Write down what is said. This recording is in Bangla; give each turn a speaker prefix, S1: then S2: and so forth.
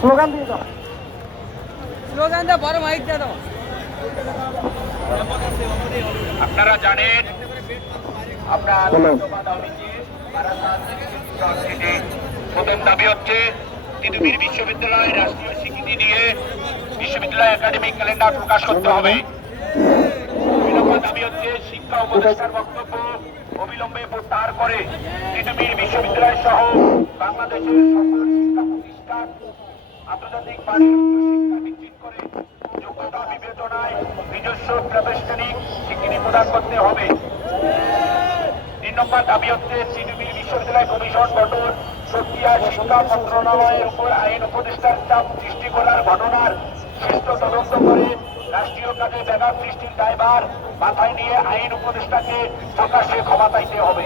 S1: স্লোগান দিয়ে দাও।
S2: স্লোগান দা বড় মাইক দাও।
S3: আপনারা জানেন আমরা প্রথম দাবি হচ্ছে তিতুমির বিশ্ববিদ্যালয় রাষ্ট্রীয় স্বীকৃতি দিয়ে বিশ্ববিদ্যালয় একাডেমিক ক্যালেন্ডার প্রকাশ করতে হবে। দাবি হচ্ছে শিক্ষা উপদেষ্টার বক্তব্য অবিলম্বে প্রত্যাহার করে। তিতুমির বিশ্ববিদ্যালয় সহ বাংলাদেশের শিক্ষা প্রতিষ্ঠান আন্তর্জাতিক মানের উচ্চশিক্ষা নিশ্চিত করে যোগ্যতা বিবেচনায় নিজস্ব প্রাতিষ্ঠানিক স্বীকৃতি প্রদান করতে হবে। তিন নম্বর দাবি হচ্ছে সিডিবি বিশ্ববিদ্যালয় কমিশন গঠন সক্রিয় শিক্ষা মন্ত্রণালয়ের উপর আইন উপদেষ্টার চাপ সৃষ্টি করার ঘটনার সুষ্ঠু তদন্ত করে রাষ্ট্রীয় কাজে ব্যাঘাত সৃষ্টির দায়ভার মাথায় নিয়ে আইন উপদেষ্টাকে প্রকাশ্যে ক্ষমা চাইতে হবে।